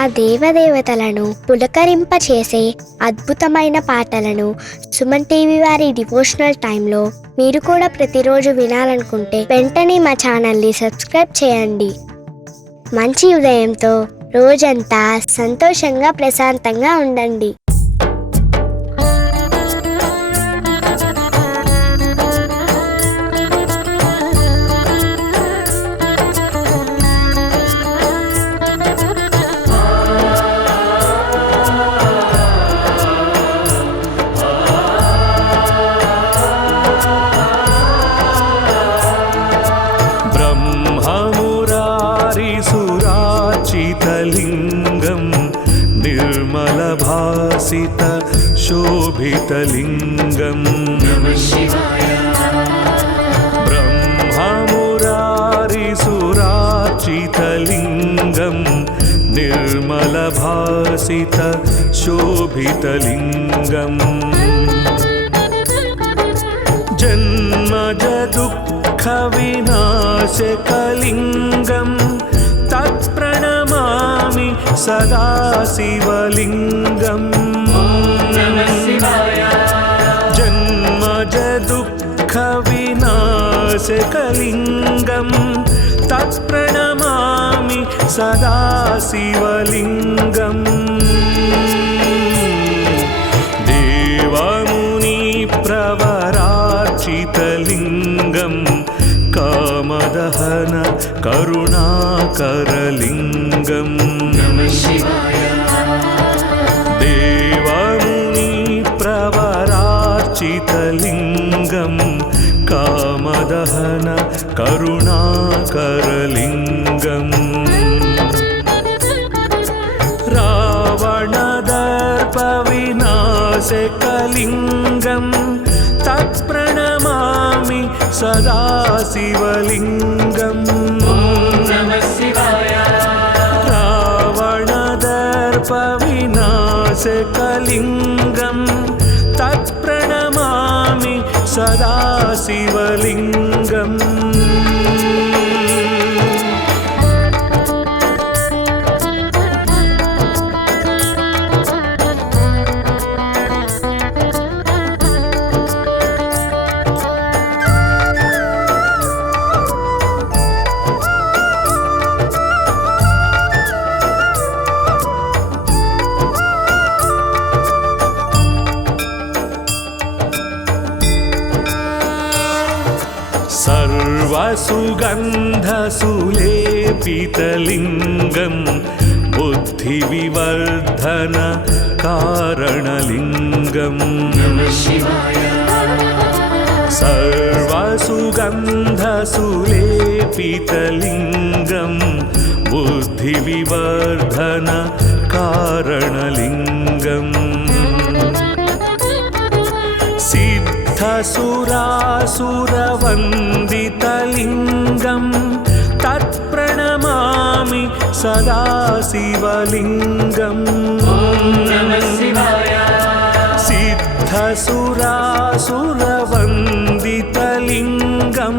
ఆ దేవదేవతలను పులకరింపచేసే అద్భుతమైన పాటలను సుమన్ టీవీ వారి డివోషనల్ టైంలో మీరు కూడా ప్రతిరోజు వినాలనుకుంటే వెంటనే మా ఛానల్ని సబ్స్క్రైబ్ చేయండి. మంచి ఉదయంతో రోజంతా సంతోషంగా ప్రశాంతంగా ఉండండి. लिंगं निर्मलभासित शोभितलिंगं ब्रह्ममुरारिसुरार्चितलिंगं निर्मलभासित शोभितलिंगं जन्मज दुःखविनाशकलिंगं तत्प्रणमामि सदा शिवलिंगं जन्मज दुःखविनाशकलिंगं तत्प्रणमामि सदा शिवलिंगं देवमुनिप्रवरार्चितलिंगं कामदहन करुणाकरलिंगं देवमुनिप्रवरार्चितलिंगं कामदहन करुणाकरलिंगं रावणदर्पविनाशकलिंगं तत्प्रणमामि सदा शिवलिंगं रावणदर्पविनाशकलिंगं तत्प्रणमामि सदा शिवलिंगं सर्वसुगन्धसुलेपितलिंगं बुद्धिविवर्धन कारणलिंगं सर्वसुगन्धसुलेपितलिंगं बुद्धिविवर्धन कारणलिंगं सिद्धसुरासुरवन्दितलिंगं तत्प्रणमामि सदा शिवलिंगं सिद्धसुरासुरवन्दितलिंगं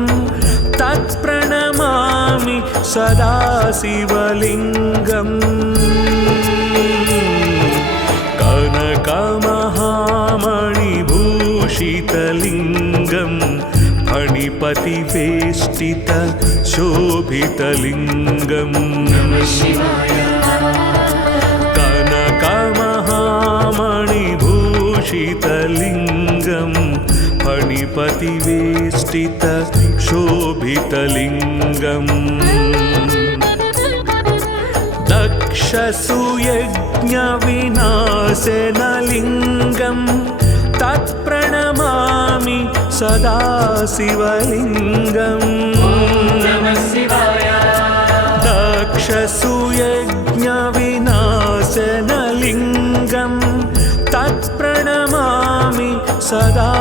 तत्प्रणमामि सदा शिवलिंगं कनकमहामणिभूषितलिंगं फणिपतिवेष्टित शोभितलिंगं कनकमहामणिभूषितलिंगं फणिपतिवेष्टित शोभितलिंगं दक्षसुयज्ञविनाशनलिंगं तत्प्रणमामि सदा शिवलिंगं दक्षसुयज्ञविनाशनलिंगं तत्प्रणमामि सदा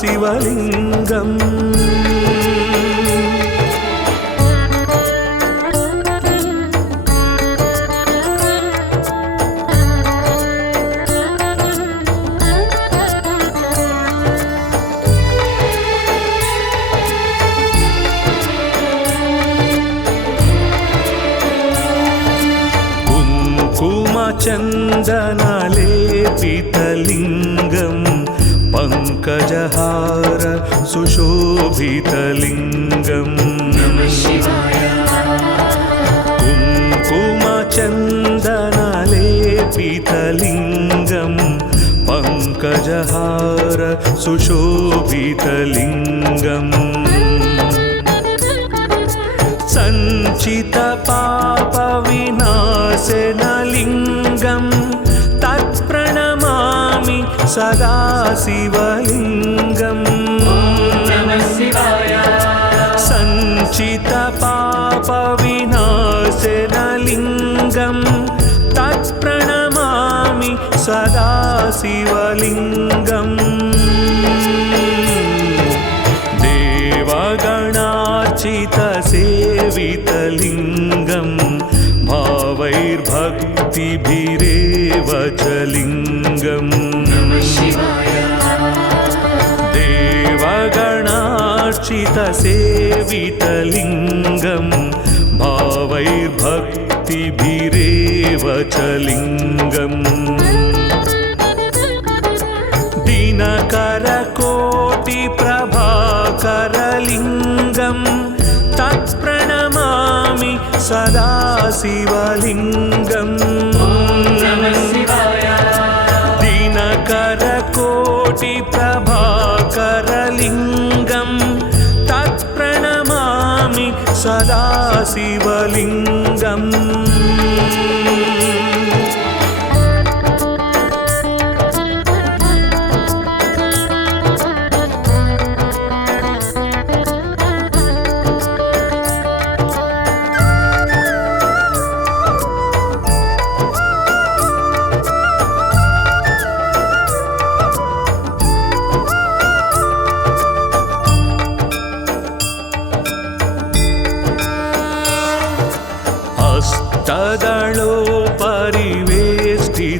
शिवलिंगं कुङ्कुमचन्दनलेपितलिङ्गं पङ्कजहार सुशोभितलिङ्गम् कुङ्कुमचन्दनलेपितलिङ्गं पङ्कजहार सुशोभितलिङ्गम् सञ्चितपापविनाशनलिङ्गं तत्प्रणमामि सदा शिवलिङ्गम् सञ्चितपापविनाशनलिङ्गं तत्प्रणमामि सदा शिवलिङ्गम् देवगणार्चितसेवितलिङ्गं भावैर्भक्तिभिरेव च लिङ्गम् देवगणार्चितसेवितलिङ्गं भावैर्भक्तिभिरेव च लिङ्गम् दिनकरकोटिप्रभाकरलिङ्गं तत्प्रणमामि सदा शिवलिङ्गम् दिनकरकोटिप्रभाकरलिङ्गं तत्प्रणमामि सदा शिवलिङ्गम्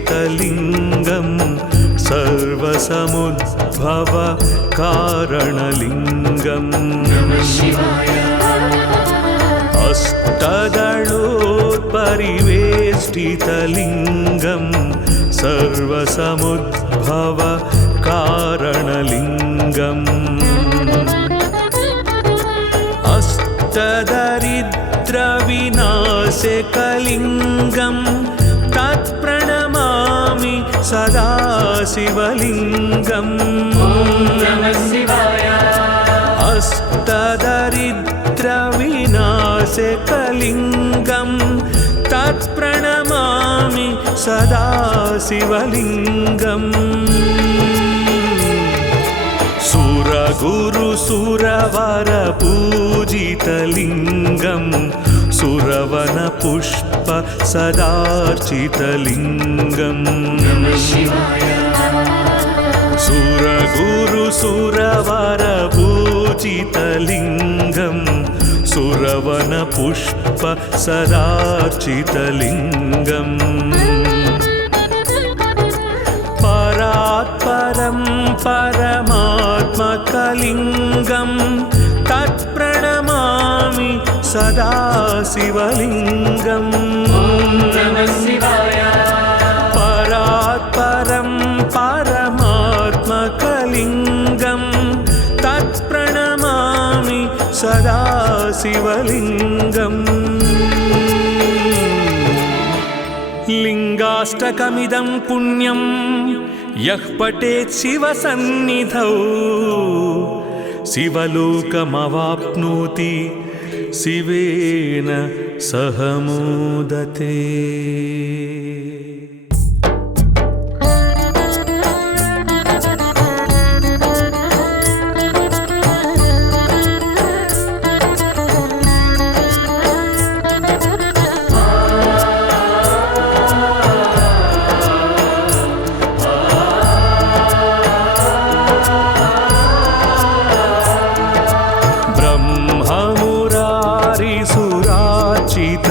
हस्तदलोपरिवेष्टितलिङ्गं सर्वसमुद्भव कारणलिङ्गम् हस्तदलोपरिवेष्टितलिङ्गं सर्वसमुद्भव कारणलिङ्गम् अष्टदरिद्रविनाशकलिङ्गं तत्प्रणमामि सदा शिवलिङ्गम् अष्टदरिद्रविनाशकलिङ्गं तत्प्रणमामि सदा शिवलिङ्गम् सुरगुरुसुरवरपूजितलिङ्गं सुरवनपुष्प सदार्चितलिङ्गम् सुरगुरुसुरवरपूजितलिङ्गं सुरवनपुष्प सदार्चितलिङ्गम् परात्परं परमात्मकलिङ्गं तत्प्रणमामि सदा शिवलिङ्गम् परात्परं परमात्मकलिङ्गं तत्प्रणमामि सदा शिवलिङ्गम् लिङ्गाष्टकमिदं पुण्यं यः पठेत् शिवसन्निधौ शिवलोकमवाप्नोति शिवेन सह मोदते।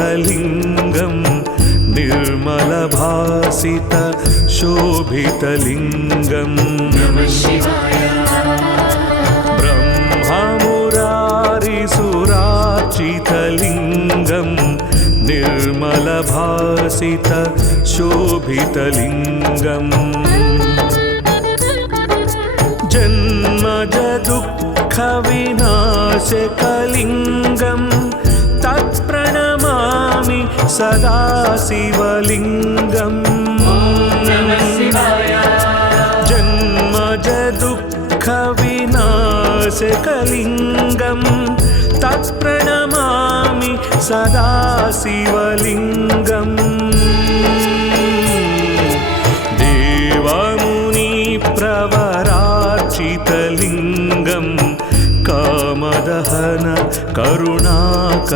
लिङ्गं निर्मलभासित शोभितलिङ्गं ब्रह्ममुरारिसुरार्चितलिङ्गं निर्मलभासित शोभितलिङ्गम् जन्मज दुःखविनाशकलिङ्गं तत्प्रणमामि सदा शिवलिङ्गम् जन्मज दुःखविनाशकलिङ्गं तत्प्रणमामि सदा शिवलिङ्गम् देवमुनिप्रवरार्चितलिङ्गं कामदहन करुणाकरलिङ्गम्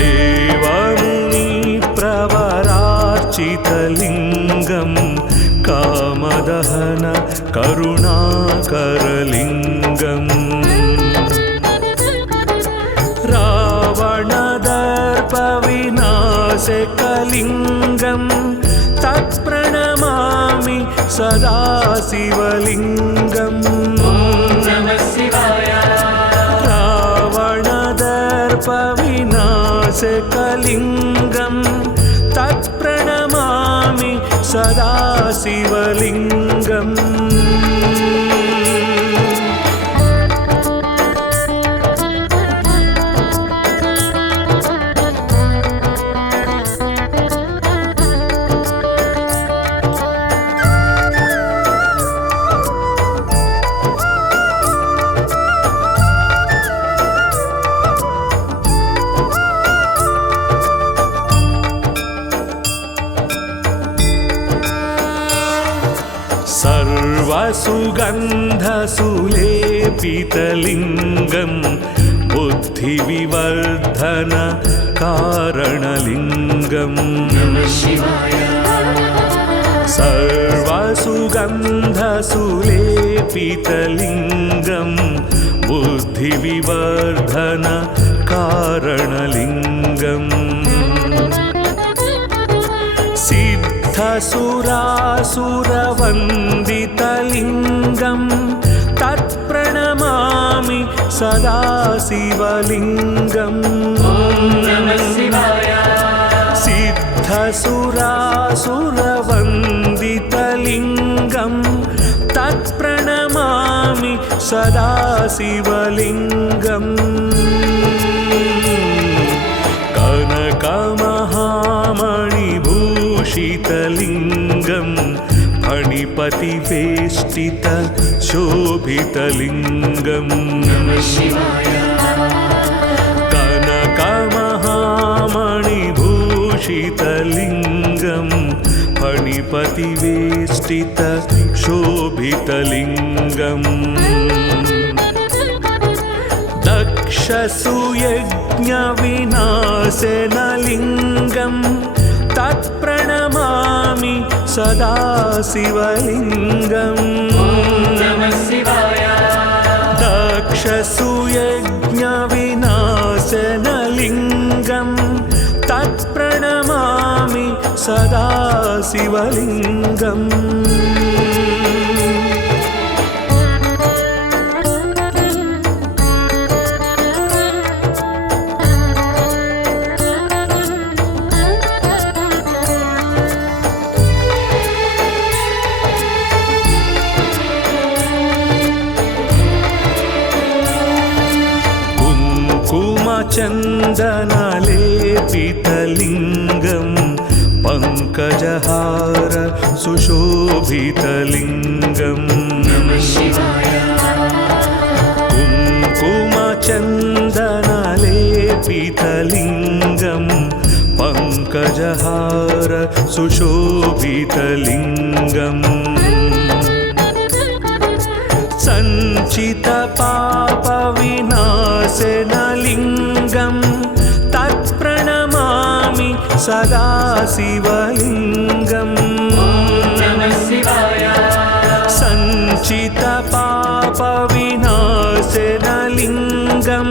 देवमुनिप्रवरार्चितलिङ्गं कामदहन करुणाकरलिङ्गम् रावणदर्पविनाशकलिङ्गं तत्प्रणमामि सदा शिवलिङ्गम् रावणदर्पविनाशकलिङ्गं तत्प्रणमामि सदा शिवलिङ्गम् सर्वसुगन्धसुलेपितलिङ्गं बुद्धिविवर्धन कारणलिङ्गम् सर्वसुगन्धसुलेपितलिङ्गं बुद्धिविवर्धन कारणलिङ्गम् सिद्धसुरासुरवन्दितलिङ्गं तत्प्रणमामि सदा शिवलिङ्गम् सिद्धसुरासुरवन्दितलिङ्गं तत्प्रणमामि सदा शिवलिङ्गम् कनकमहामणिभूषितलिङ्गं फणिपतिवेष्टित शोभितलिङ्गम् कनकमहामणिभूषितलिङ्गं फणिपतिवेष्टित शोभितलिङ्गम् दक्षसुयज्ञविनाशनलिङ्गं तत्प्रणमामि सदा शिवलिङ्गम् दक्षसुयज्ञविनाशनलिङ्गं तत्प्रणमामि सदा शिवलिङ्गम् चन्दनलेपितलिङ्गं पङ्कजहार सुशोभितलिङ्गम् कुङ्कुमचन्दनलेपितलिङ्गं पङ्कजहार सुशोभितलिङ्गम् सञ्चितपापविनाशनलिङ्गं तत्प्रणमामि सदा शिवलिङ्गम् सञ्चितपापविनाशनलिङ्गं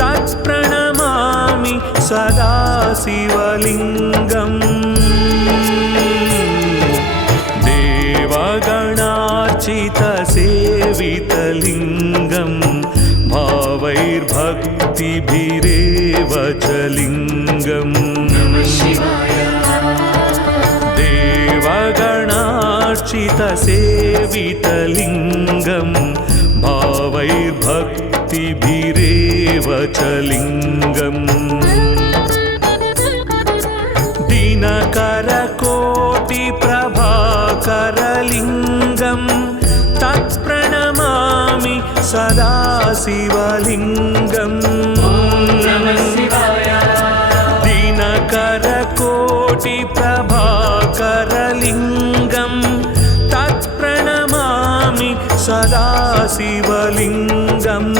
तत्प्रणमामि सदा शिवलिङ्गम् देवगणार्चितसेवितलिङ्गं भावैर्भक्तिपूर्वकलिङ्गम् भक्तिभिरेव च लिङ्गम् देवगणार्चितसेवितलिङ्गं भावैर्भक्तिभिरेव च लिङ्गम् दिनकरकोटिप्रभाकरलिङ्गं तत्प्रणमामि सदा शिवलिङ्गम् दिनकरकोटिप्रभाकरलिङ्गं तत्प्रणमामि सदा शिवलिङ्गम्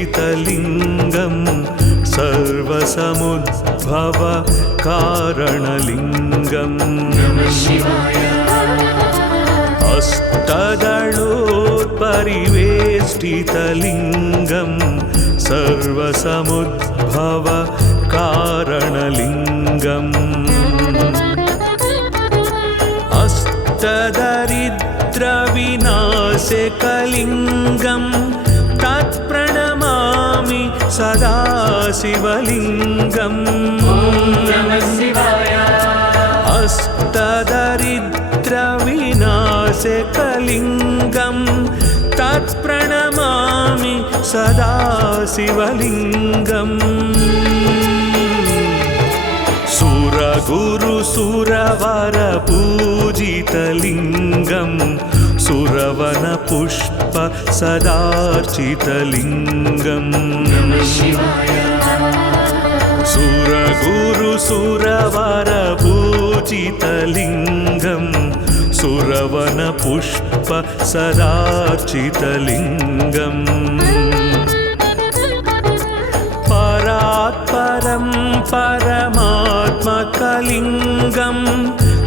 तदलोपरिवेष्टितलिङ्गं सर्वसमुद्भव कारणलिङ्गम् अष्टदलोपरिवेष्टितलिङ्गं सर्वसमुद्भव कारणलिङ्गम् अष्टदरिद्रविनाशकलिङ्गं तत्प्रणमामि सदा शिवलिङ्गम् अष्टदरिद्रविनाशकलिङ्गं तत्प्रणमामि सदा शिवलिङ्गम् सुरगुरुसुरवरपूजितलिङ्गं सुरवनपुष्प सदार्चितलिङ्गम् सुरगुरुसुरवरपूजितलिङ्गं सुरवनपुष्प सदार्चितलिङ्गम् परात्परं परमात्मकलिङ्गं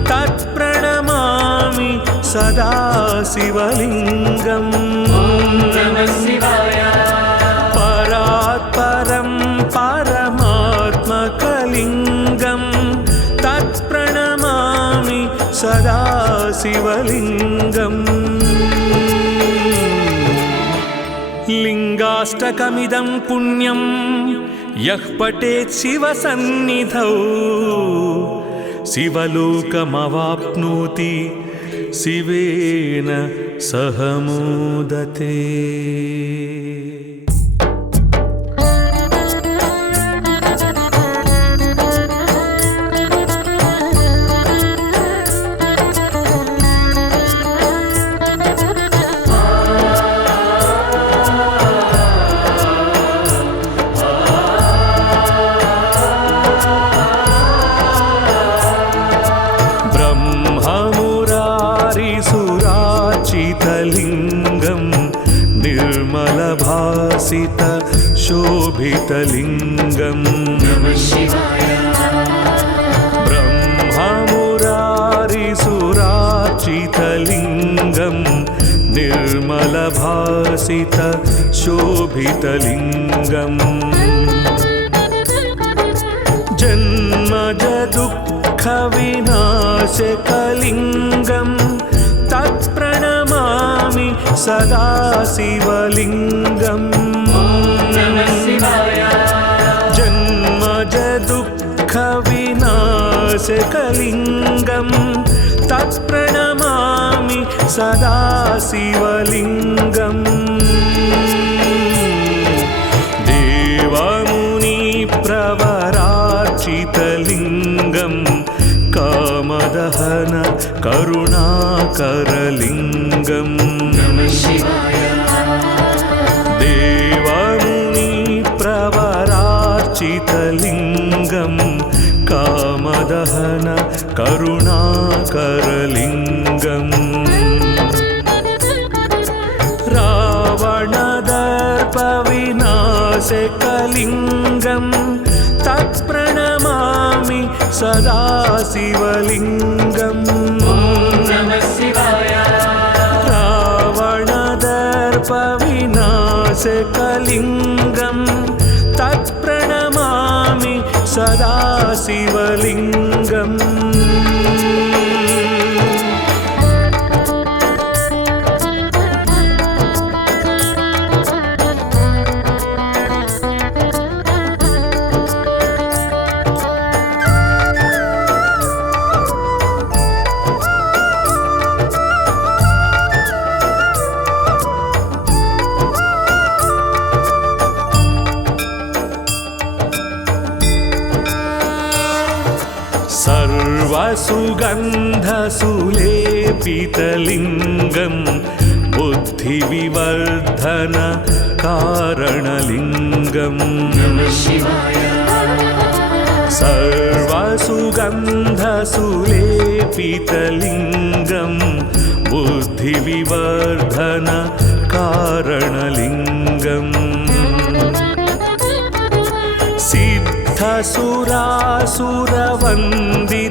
तत्प्रणमामि सदा शिवलिङ्गम् परात्परं परमात्मकलिङ्गं तत्प्रणमामि सदा शिवलिङ्गम् लिङ्गाष्टकमिदं पुण्यं यः पठेत् शिवसन्निधौ शिवलोकमवाप्नोति शिवेन सह मोदते। लिङ्गं निर्मलभासित शोभितलिङ्गं ब्रह्ममुरारिसुरार्चितलिङ्गं निर्मलभासित शोभितलिङ्गम् जन्मज दुःखविनाशकलिङ्गं तत्प्रणमामि सदा शिवलिङ्गम् जन्मज दुःखविनाशकलिङ्गं तत्प्रणमामि सदा शिवलिङ्गम् देवमुनिप्रवरार्चितलिङ्गं कामदहन करुणाकरलिङ्गम् देवमुनिप्रवरार्चितलिङ्गं कामदहन करुणाकरलिङ्गम् रावणदहन सर्वविनाशकलिङ्गं तत्प्रणमामि सदा शिवलिङ्गम् रावणदर्पविनाशकलिङ्गं तत्प्रणमामि सदा शिवलिङ्गम् सर्वसुगन्धसुलेपितलिङ्गं बुद्धिविवर्धन कारणलिङ्गम् सर्वसुगन्धसुलेपितलिङ्गं बुद्धिविवर्धन कारणलिङ्गम्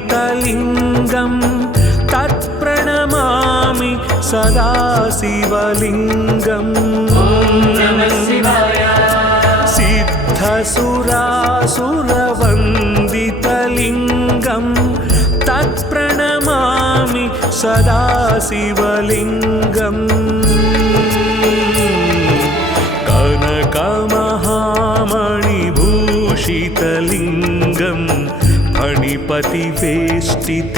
सिद्धसुरासुरवन्दितलिङ्गं तत्प्रणमामि सदा शिवलिङ्गम् सिद्धसुरासुरवन्दितलिङ्गं तत्प्रणमामि सदा शिवलिङ्गम् कनकमहामणिभूषितलिङ्गं फणिपतिवेष्टित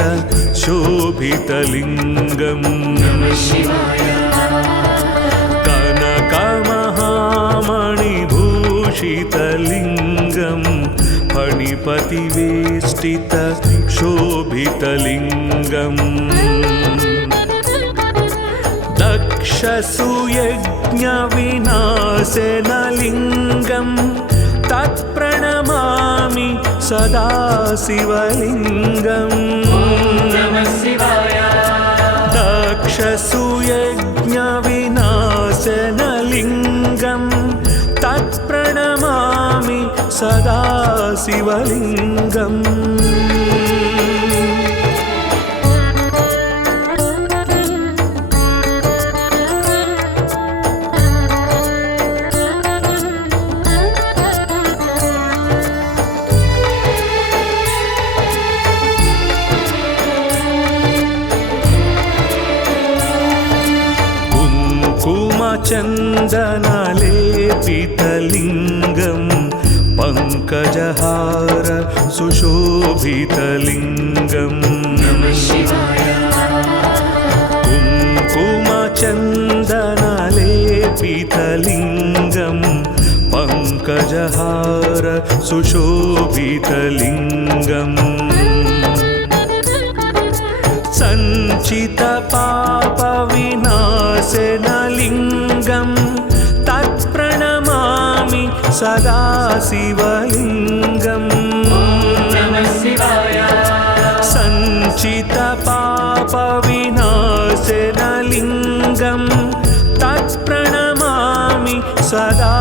शोभितलिङ्गम् कनकमहामणिभूषितलिङ्गं फणिपतिवेष्टित शोभितलिङ्गम् दक्षसुयज्ञविनाशनलिङ्गं तत्प्रणमामि सदा शिवलिङ्गम् दक्षसुयज्ञविनाशनलिङ्गं तत्प्रणमामि सदा शिवलिङ्गम् चन्दनलेपितलिङ्गं पङ्कजहार सुशोभितलिङ्गम् कुङ्कुमचन्दनलेपितलिङ्गं पङ्कजहार सुशोभितलिङ्गम् सञ्चितपापविनाशनलिङ्गं तत्प्रणमामि सदा शिवलिङ्गम् सञ्चितपापविनाशनलिङ्गं तत्प्रणमामि सदा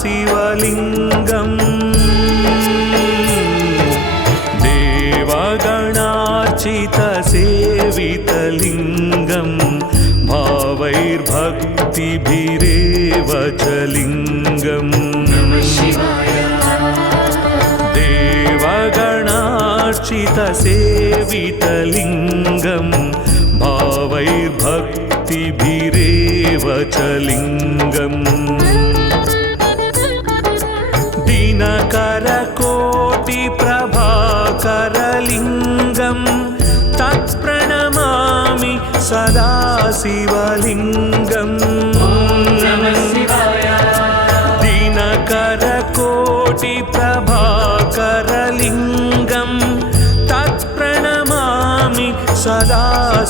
शिवलिङ्गम् देवगणार्चितसेवितलिङ्गं भावैर्भक्तिभिरेव च लिङ्गम् देवगणार्चितसेवितलिङ्गं भावैर्भक्तिभिरेव च लिङ्गम् दिनकरकोटिप्रभाकरलिङ्गं तत्प्रणमामि सदा शिवलिङ्गम् दिनकरकोटिप्रभाकरलिङ्गं तत्प्रणमामि सदा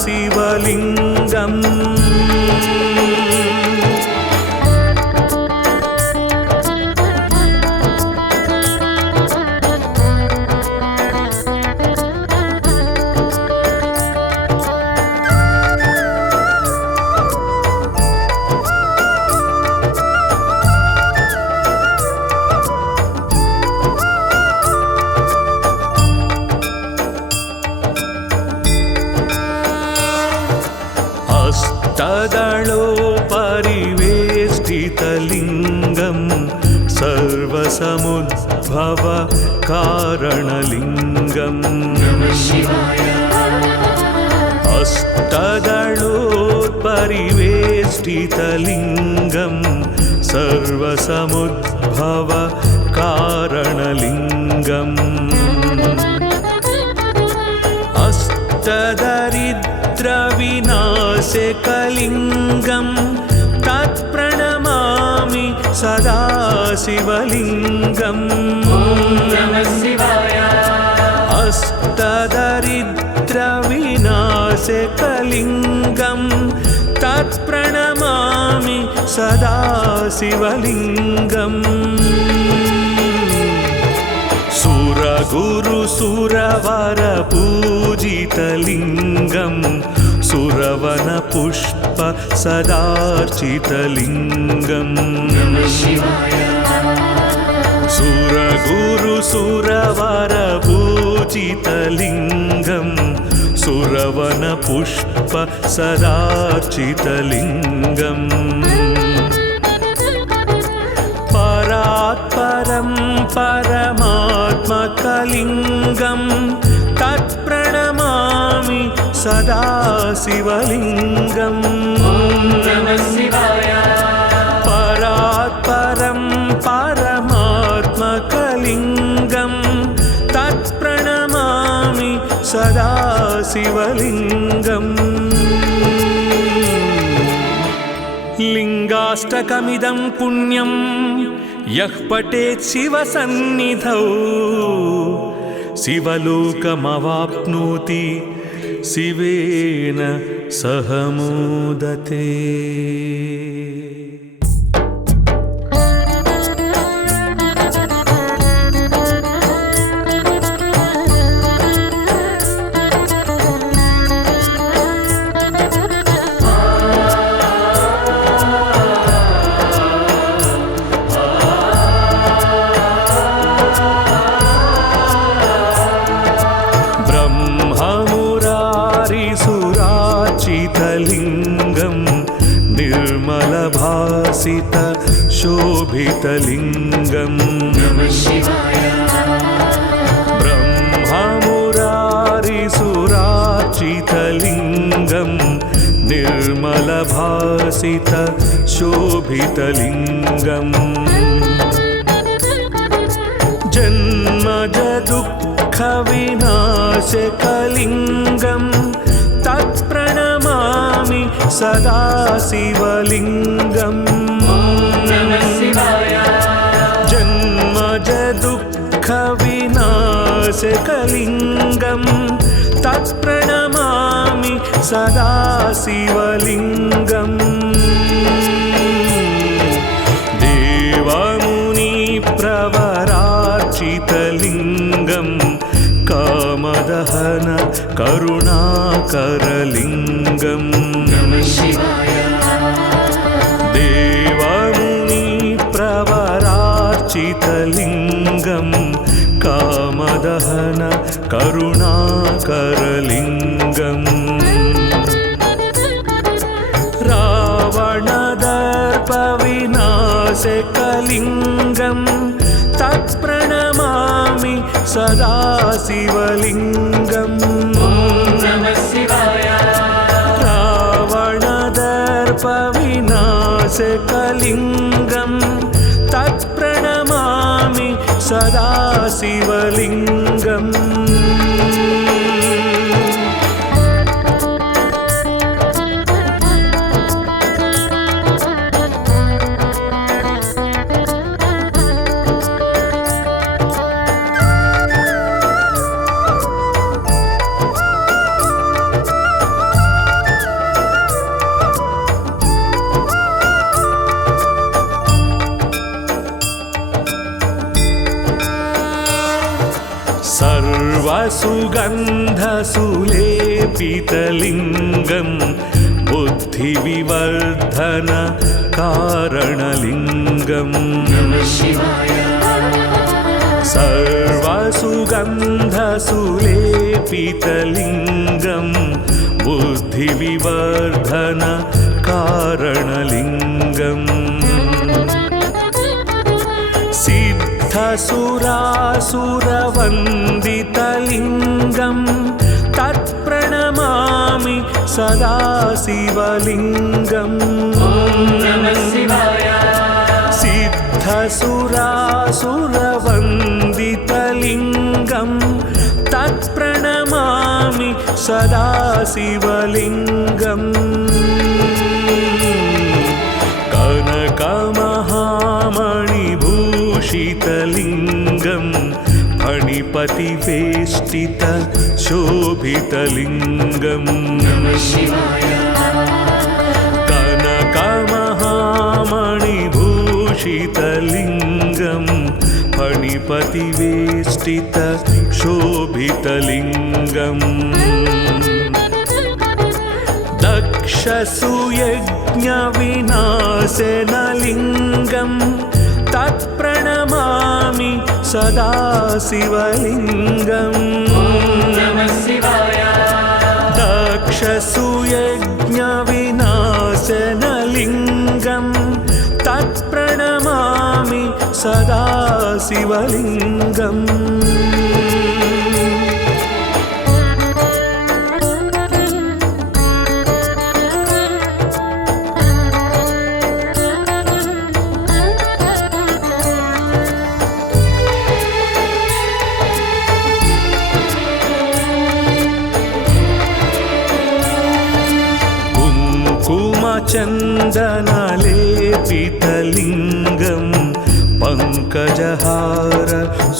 शिवलिङ्गम् सर्वसमुद्भव कारणलिङ्गम् अष्टदलोत्परिवेष्टितलिङ्गं सर्वसमुद्भव कारणलिङ्गम् अष्टदरिद्रविनाशकलिङ्गं तत्प्रणमामि सदा शिवलिङ्गम् अष्टदरिद्रविनाशकलिङ्गं तत्प्रणमामि सदा शिवलिङ्गम् सुरगुरुसुरवरपूजितलिङ्गं सुरवनपुष्प सदार्चितलिङ्गम् सुरगुरुसुरवरपूजितलिङ्गं सुरवनपुष्प सदार्चितलिङ्गम् परात्परं परमात्मकलिङ्गं तत्प्रणमामि सदा शिवलिङ्गम् परात्परं परमात्मकलिङ्गं तत्प्रणमामि सदा शिवलिङ्गम् लिङ्गाष्टकमिदं पुण्यं यः पठेत् शिवसन्निधौ शिवलोकमवाप्नोति शिवेन सह मोदते। निर्मलभासित शोभितलिङ्गम् ब्रह्ममुरारिसुरार्चितलिङ्गं निर्मलभासित शोभितलिङ्गम् जन्मजदुःखविनाशकलिङ्गं तत्प्रणमामि सदा शिवलिङ्गम् जन्मजदुःखविनाशकलिङ्गं तत्प्रणमामि सदा शिवलिङ्गम् देवमुनिप्रवरार्चितलिङ्गं कामदहन करुणाकरलिङ्गम् देवमुनिप्रवरार्चितलिङ्गं कामदहन करुणाकरलिङ्गम् रावणदर्पविनाशकलिङ्गं तत्प्रणमामि सदा शिवलिङ्गम् रावणदर्पविनाशकलिङ्गं तत्प्रणमामि सदा शिवलिङ्गम् सर्वसुगन्धसुलेपितलिङ्गं बुद्धिविवर्धन कारणलिङ्गम् सर्वसुगन्धसुलेपितलिङ्गं बुद्धिविवर्धन कारणलिङ्गम् सिद्धसुरासुरवन्दितलिङ्गं तत्प्रणमामि सदा शिवलिङ्गम् सिद्धसुरासुरवन्दितलिङ्गं तत्प्रणमामि सदा शिवलिङ्गम् कनकमहामणिभूषितलिङ्गं फणिपतिवेष्टित शोभितलिङ्गम् कनकमहामणिभूषितलिङ्गं फणिपतिवेष्टित शोभितलिङ्गम् दक्षसुयज्ञविनाशनलिङ्गं तत्प्रणमामि सदा शिवलिङ्गम् दक्षसुयज्ञविनाशनलिङ्गं तत्प्रणमामि सदा शिवलिङ्गम् चन्दनलेपितलिङ्गं पङ्कजहार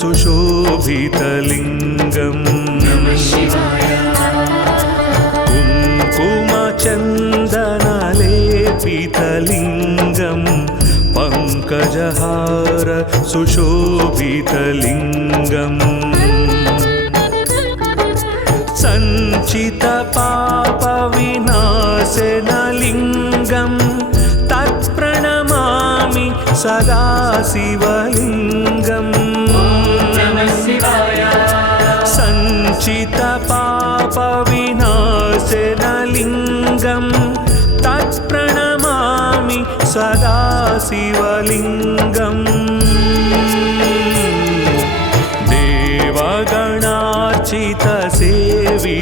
सुशोभितलिङ्गं कुङ्कुमचन्दनलेपितलिङ्गं पङ्कजहार सुशोभितलिङ्गम् सञ्चितपापविनाशनलिङ्गं तत्प्रणमामि सदा शिवलिङ्गम् सञ्चितपापविनाशनलिङ्गं तत्प्रणमामि सदा शिवलिङ्गम्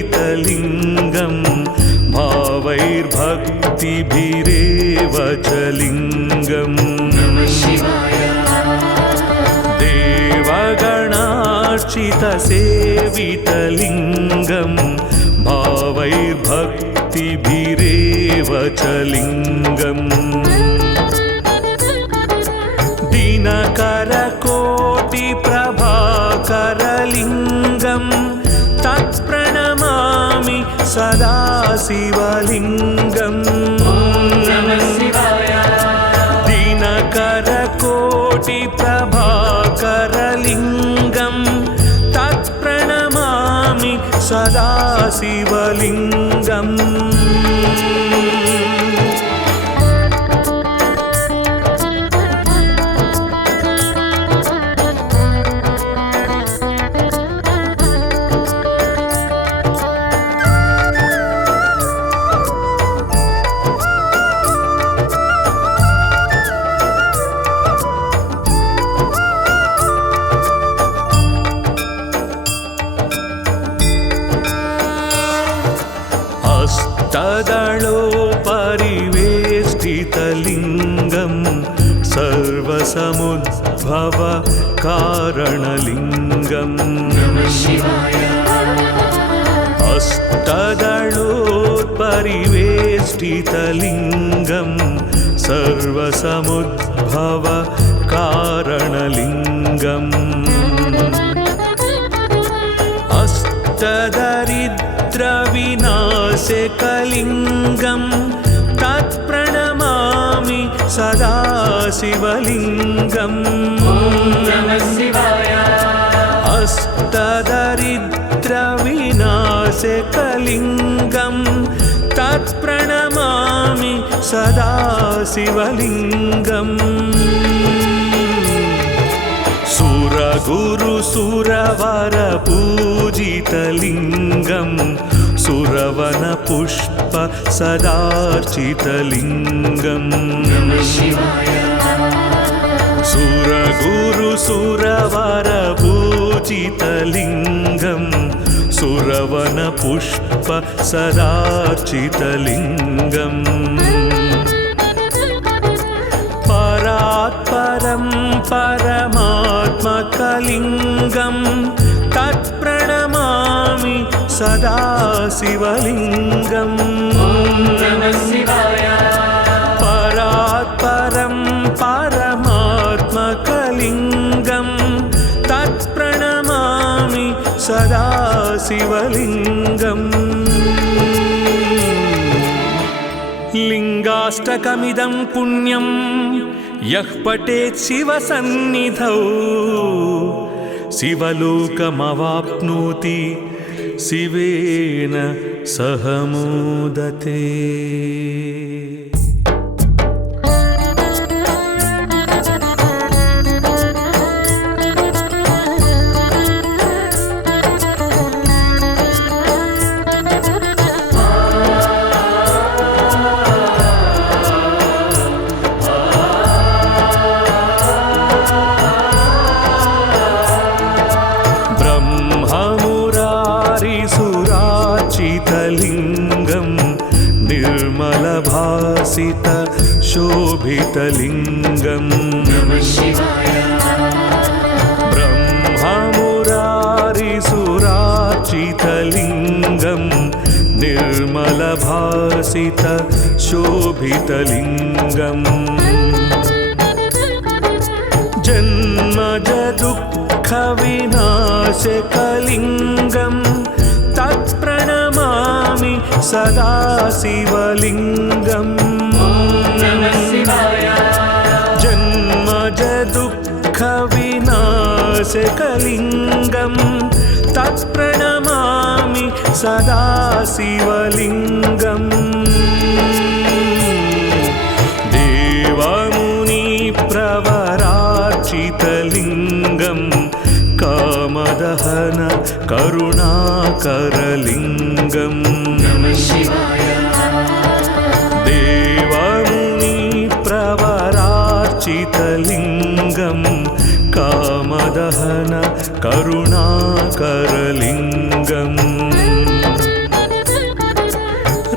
देवगणार्चितसेवितलिङ्गं भावैर्भक्तिभिरेव च लिङ्गम् देवगणार्चितसेवितलिङ्गं भावैर्भक्तिभिरेव च लिङ्गम् दिनकरकोटिप्रभाकरलिङ्गं तत्प्रणमामि सदा शिवलिङ्गम् दिनकरकोटिप्रभाकरलिङ्गं तत्प्रणमामि सदा शिवलिङ्गम् हस्तदलोपरिवेष्टितलिङ्गं सर्वसमुद्भव कारणलिङ्गम् हस्तदलोपरिवेष्टितलिङ्गं सर्वसमुद्भव कारणलिङ्गम् अष्टदरिद्रविनाशकलिङ्गं तत्प्रणमामि सदा शिवलिङ्गम् अष्टदरिद्रविनाशकलिङ्गं तत्प्रणमामि सदा शिवलिङ्गम् सुरगुरुसुरवरपूजितलिङ्गं सुरवनपुष्प सदार्चितलिङ्गम् सुरगुरुसुरवरपूजितलिङ्गं सुरवनपुष्प सदार्चितलिङ्गम् परात्परं परमात्मकलिङ्गं तत्प्रणमामि सदा शिवलिङ्गम् परात्परं परमात्मकलिङ्गं तत्प्रणमामि सदा शिवलिङ्गम् लिङ्गाष्टकमिदं पुण्यं यः पठेत् शिवसन्निधौ शिवलोकमवाप्नोति शिवेन सह मोदते। लिङ्गं निर्मलभासित शोभितलिङ्गं ब्रह्ममुरारिसुरार्चितलिङ्गं निर्मलभासित शोभितलिङ्गं जन्मज दुःखविनाशकलिङ्गं तत्प्रणमामि सदा शिवलिङ्गम् जन्मज दुःखविनाशकलिङ्गं तत्प्रणमामि सदा शिवलिङ्गम् देवमुनिप्रवरार्चितलिङ्गं कामदहन करुणाकरलिङ्गं देवमुनिप्रवरार्चितलिङ्गं कामदहन करुणाकरलिङ्गं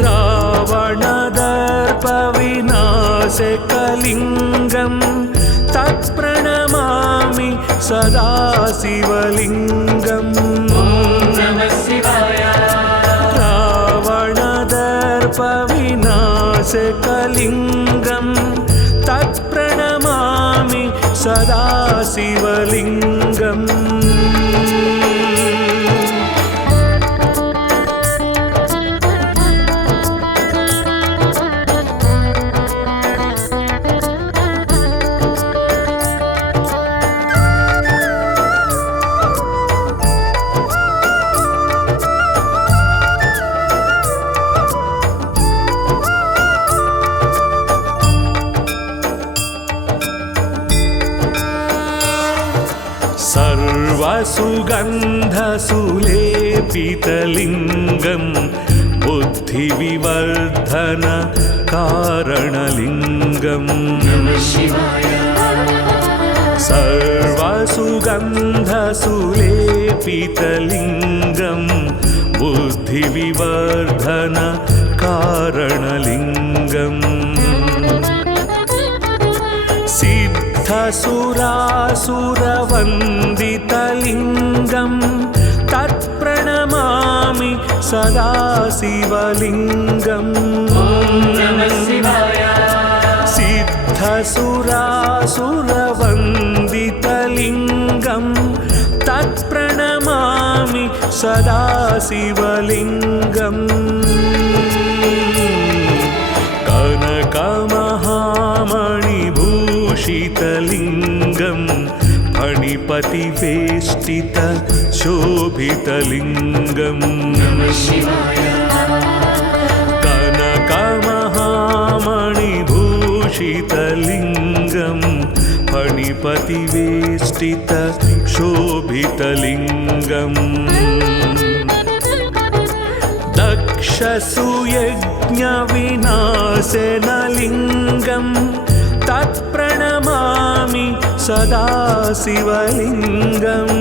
रावणदर्पविनाशकलिङ्गं तत्प्रणमामि सदा शिवलिङ्गम् रावणदर्पविनाशकलिङ्गं तत्प्रणमामि सदा शिवलिङ्गम् सर्वसुगन्धसुलेपितलिङ्गं बुद्धिविवर्धन कारणलिङ्गं सर्वसुगन्धसुलेपितलिङ्गं बुद्धिविवर्धन कारणलिङ्गम् सिद्धसुरासुरवन्दितलिङ्गं तत्प्रणमामि सदा शिवलिङ्गम् सिद्धसुरासुरवन्दितलिङ्गं तत्प्रणमामि सदा शिवलिङ्गम् कनकमहामणिभूषितलिङ्गं फणिपतिवेष्टित शोभितलिङ्गं कनकमहामणिभूषितलिङ्गं फणिपतिवेष्टित शोभितलिङ्गम् दक्षसुयज्ञविनाशनलिङ्गं तत्प्रणमामि सदा शिवलिङ्गम्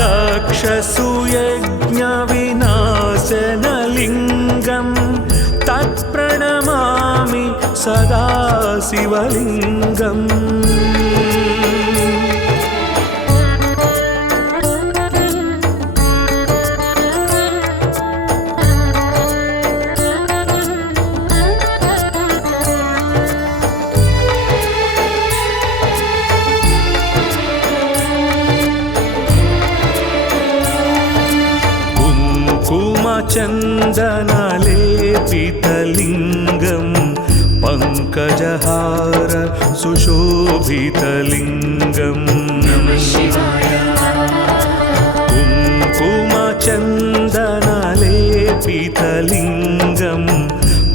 दक्षसुयज्ञविनाशनलिङ्गं तत्प्रणमामि सदा शिवलिङ्गम् चन्दनलेपितलिङ्गं पङ्कजहार सुशोभितलिङ्गम् कुङ्कुमचन्दनलेपितलिङ्गं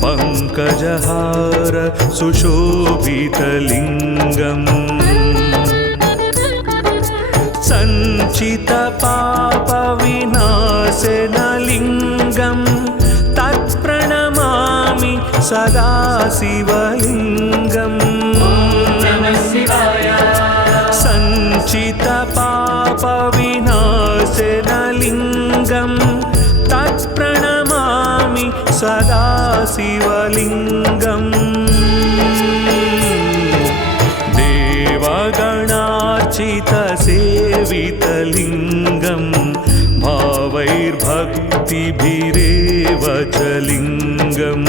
पङ्कजहार सुशोभितलिङ्गम् सञ्चितपापविनाशनलिङ्गं तत्प्रणमामि सदा शिवलिङ्गम् सञ्चितपापविनाशनलिङ्गं तत्प्रणमामि सदा शिवलिङ्गम् देवगणार्चितसेवितलिङ्गं भावैर्भक्तिभिरेव च लिङ्गम्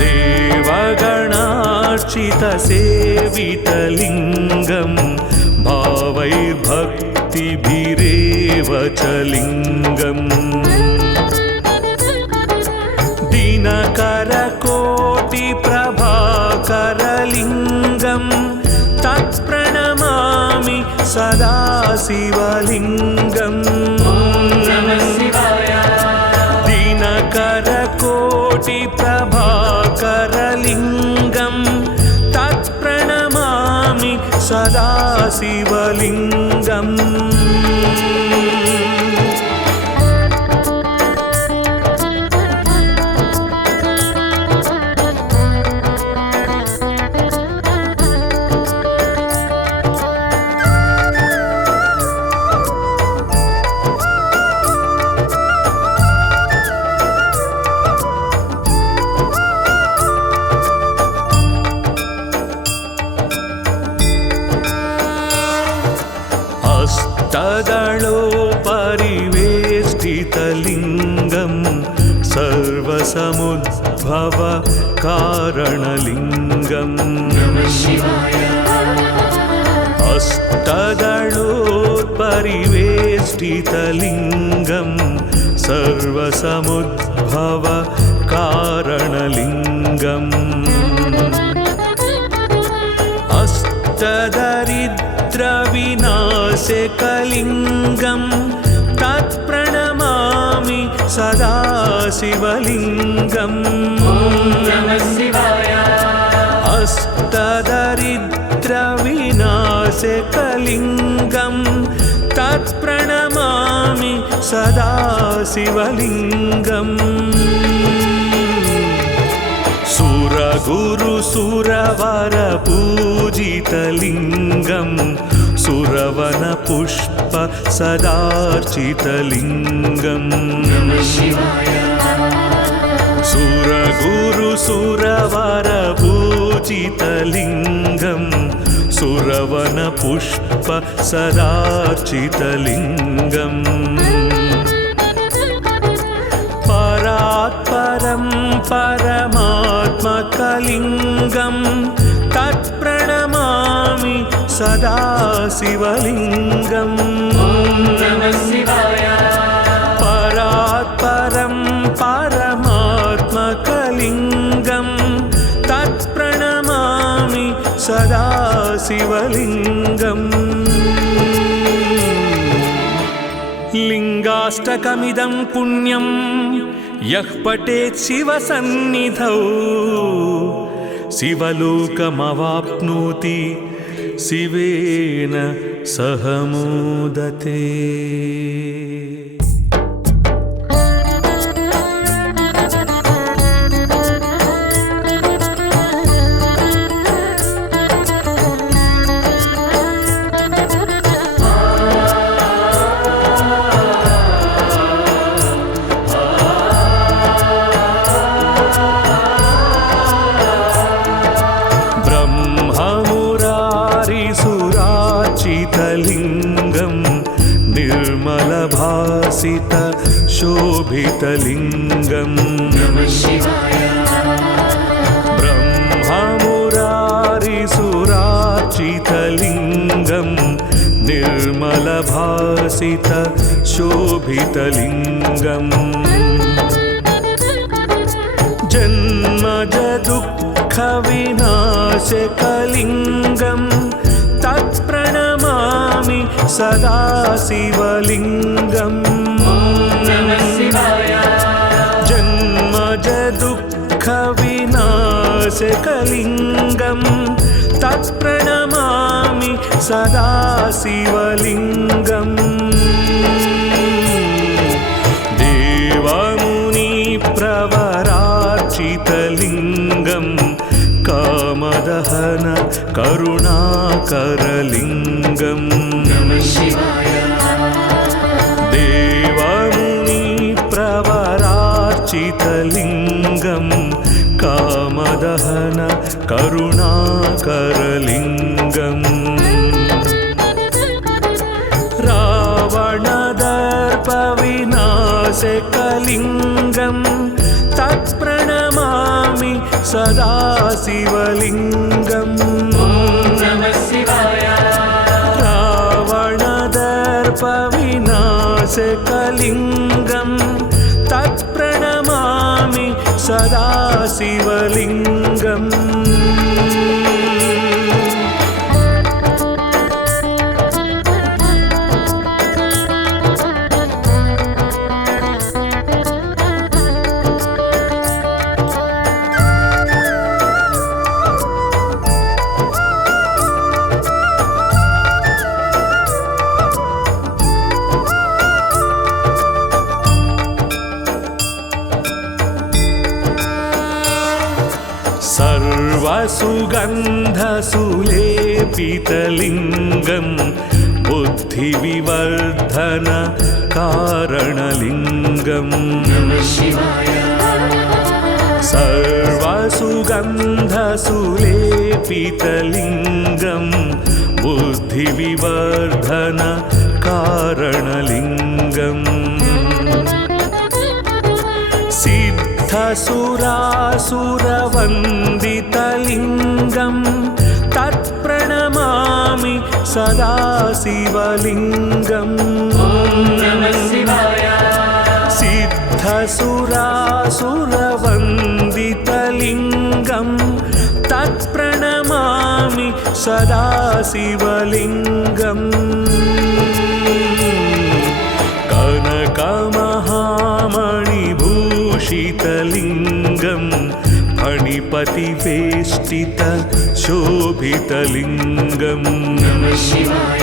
देवगणार्चितसेवितलिङ्गं भावैर्भक्तिभिरेव च लिङ्गम् दिनकरकोटिप्रभाकरलिङ्गं तत्प्रणमामि सदा शिवलिङ्गम् दिनकरकोटिप्रभाकरलिङ्गं तत्प्रणमामि सदा शिवलिङ्गम् हस्तदलोपरिवेष्टितलिङ्गं सर्वसमुद्भव कारणलिङ्गम् हस्तदलोपरिवेष्टितलिङ्गं सर्वसमुद्भव कारणलिङ्गम् अष्टदरिद्रविनाशकलिङ्गं तत्प्रणमामि सदा शिवलिङ्गम् अष्टदरिद्रविनाशकलिङ्गं तत्प्रणमामि सदा शिवलिङ्गम् सुरगुरुसुरवरपूजितलिङ्गं सुरवनपुष्प सदार्चितलिङ्गम् सुरगुरुसुरवरपूजितलिङ्गं सुरवनपुष्प सदार्चितलिङ्गम् परात्परं परमात्मकलिङ्गं तत्प्रणमामि सदा शिवलिङ्गम् परात्परं परमात्मकलिङ्गं तत्प्रणमामि सदा शिवलिङ्गम् लिङ्गाष्टकमिदं पुण्यं यः पठेत् शिवसन्निधौ शिवलोकमवाप्नोति शिवेन सह मोदते। शोभितलिङ्गम् नमः शिवाय ब्रह्ममुरारिसुरार्चितलिङ्गम् निर्मलभासित शोभितलिङ्गम् जन्मज दुःखविनाशकलिङ्गम् तत्प्रणमामि सदा शिवलिङ्गम् नमः शिवाय जन्मज दुःखविनाशकलिङ्गम् तत्प्रणमामि सदा शिवलिङ्गम् देवमुनिप्रवरार्चितलिङ्गम् कामदहन करुणाकरलिङ्गम् नमः शिवाय देवमुनिप्रवरार्चितलिङ्गम् कामदहन करुणाकरलिङ्गम् रावणदर्पविनाशकलिङ्गम् तत्प्रणमामि सदा शिवलिङ्गम् नमः शिवाय रावणदर्पविनाशकलिङ्गम् तत्प्रणमामि सदा शिवलिङ्गम् सर्वसुगन्धसुलेपितलिङ्गम् बुद्धिविवर्धन कारणलिङ्गम् नमः शिवाय सर्वसुगन्धसुलेपितलिङ्गम् बुद्धिविवर्धन कारणलिङ्गम् सिद्धसुरासुरवन्दितलिङ्गम् तत्प्रणमामि सदा शिवलिङ्गम् नमः शिवाय सिद्धसुरासुरवन्दितलिङ्गम् तत्प्रणमामि सदा शिवलिङ्गम् कनकमहामणिभूषितलिङ्गम् फणिपतिवेष्टित शोभितलिङ्गम् नमः शिवाय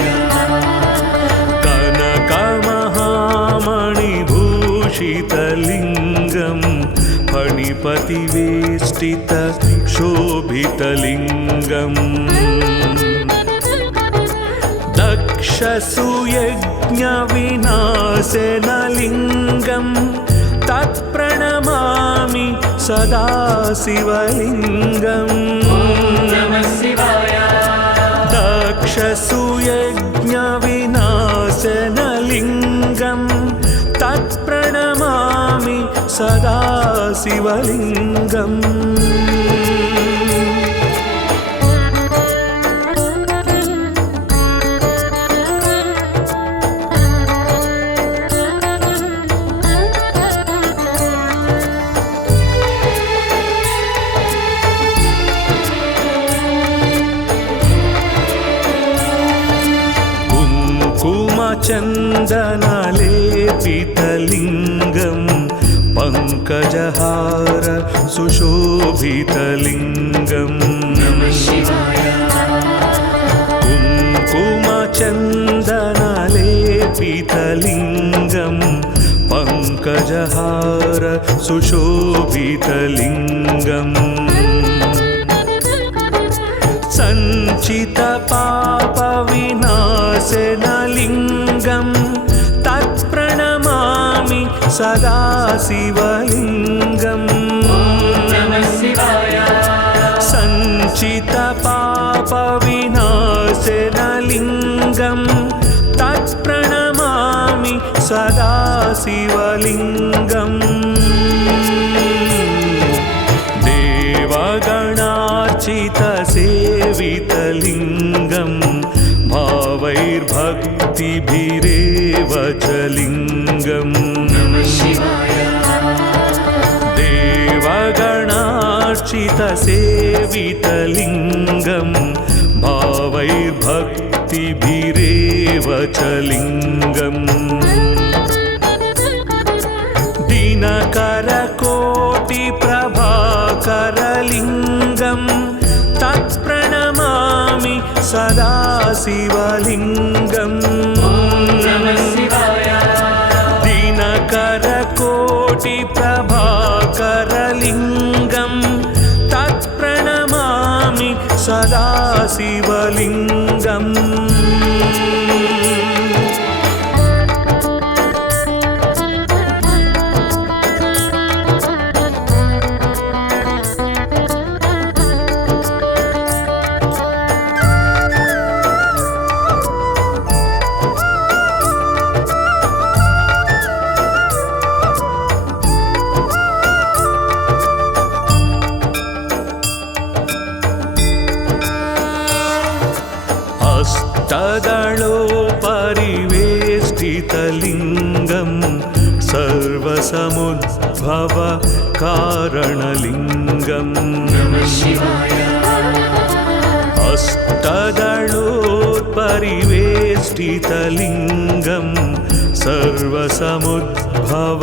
कनकमहामणिभूषितलिङ्गम् फणिपतिवेष्टित शोभितलिङ्गम् दक्षसुयज्ञविनाशनलिङ्गम् तत्प्रणमामि सदा शिवलिङ्गम् नमः शिवाय दक्षसुयज्ञविनाशनलिङ्गम् तत्प्रणमामि सदा शिवलिङ्गम् चन्दनलेपितलिङ्गम् पङ्कजहार सुशोभितलिङ्गम् नमः शिवाय कुङ्कुमचन्दनलेपितलिङ्गम् पङ्कजहार सुशोभितलिङ्गम् सञ्चितपापविनाशनलिङ्गम् तत्प्रणमामि सदा शिवलिङ्गम् नमः शिवाय सञ्चितपापविनाशनलिङ्गम् तत्प्रणमामि सदा शिवलिङ्गम् देवगणार्चितसेवितलिङ्गं भावैर्भक्तिभिरेव च लिङ्गम् नमः शिवाय देवगणार्चितसेवितलिङ्गं भावैर्भक्तिभिरेव च लिङ्गम् दिनकरकोटिप्रभाकरलिङ्गं तत्प्रणमामि सदा शिवलिङ्गम् नमः शिवाय दिनकरकोटिप्रभाकरलिङ्गं तत्प्रणमामि सदा शिवलिङ्गम् हस्तदलोपरिवेष्टितलिङ्गं सर्वसमुद्भव कारणलिङ्गम् नमः शिवाय हस्तदलोपरिवेष्टितलिङ्गं सर्वसमुद्भव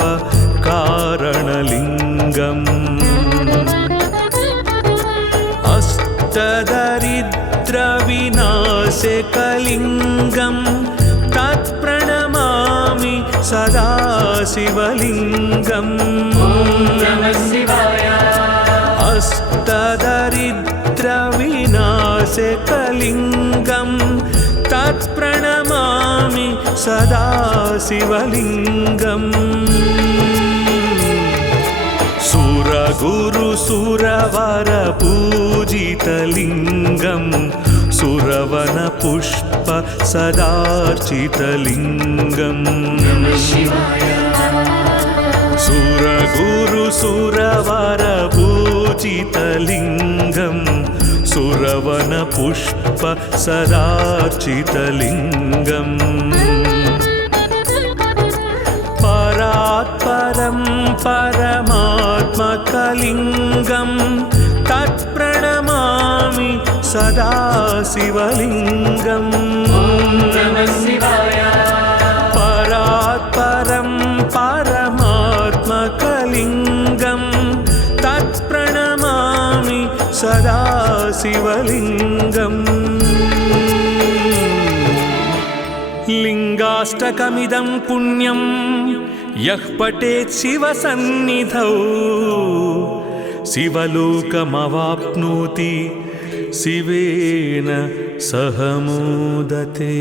कारणलिङ्गम् अष्टदरिद्रविनाशकलिङ्गं तत्प्रणमामि सदा शिवलिङ्गम् नमः शिवाय अष्टदरिद्रविनाशकलिङ्गं तत्प्रणमामि सदा शिवलिङ्गम् सुरगुरुसुरवरपूजितलिङ्गं सुरवनपुष्प सदार्चितलिङ्गम् नमः शिवाय सुरगुरुसुरवरपूजितलिङ्गं सुरवनपुष्प सदार्चितलिङ्गम् परात्परं परमात्मकलिङ्गं तत्प्रणमामि सदा शिवलिङ्गम् नमः शिवाय परात्परं परमात्मकलिङ्गं तत्प्रणमामि सदा शिवलिङ्गम् लिङ्गाष्टकमिदं पुण्यं यः पठेत् शिवसन्निधौ शिवलोकमवाप्नोति शिवेन सह मोदते।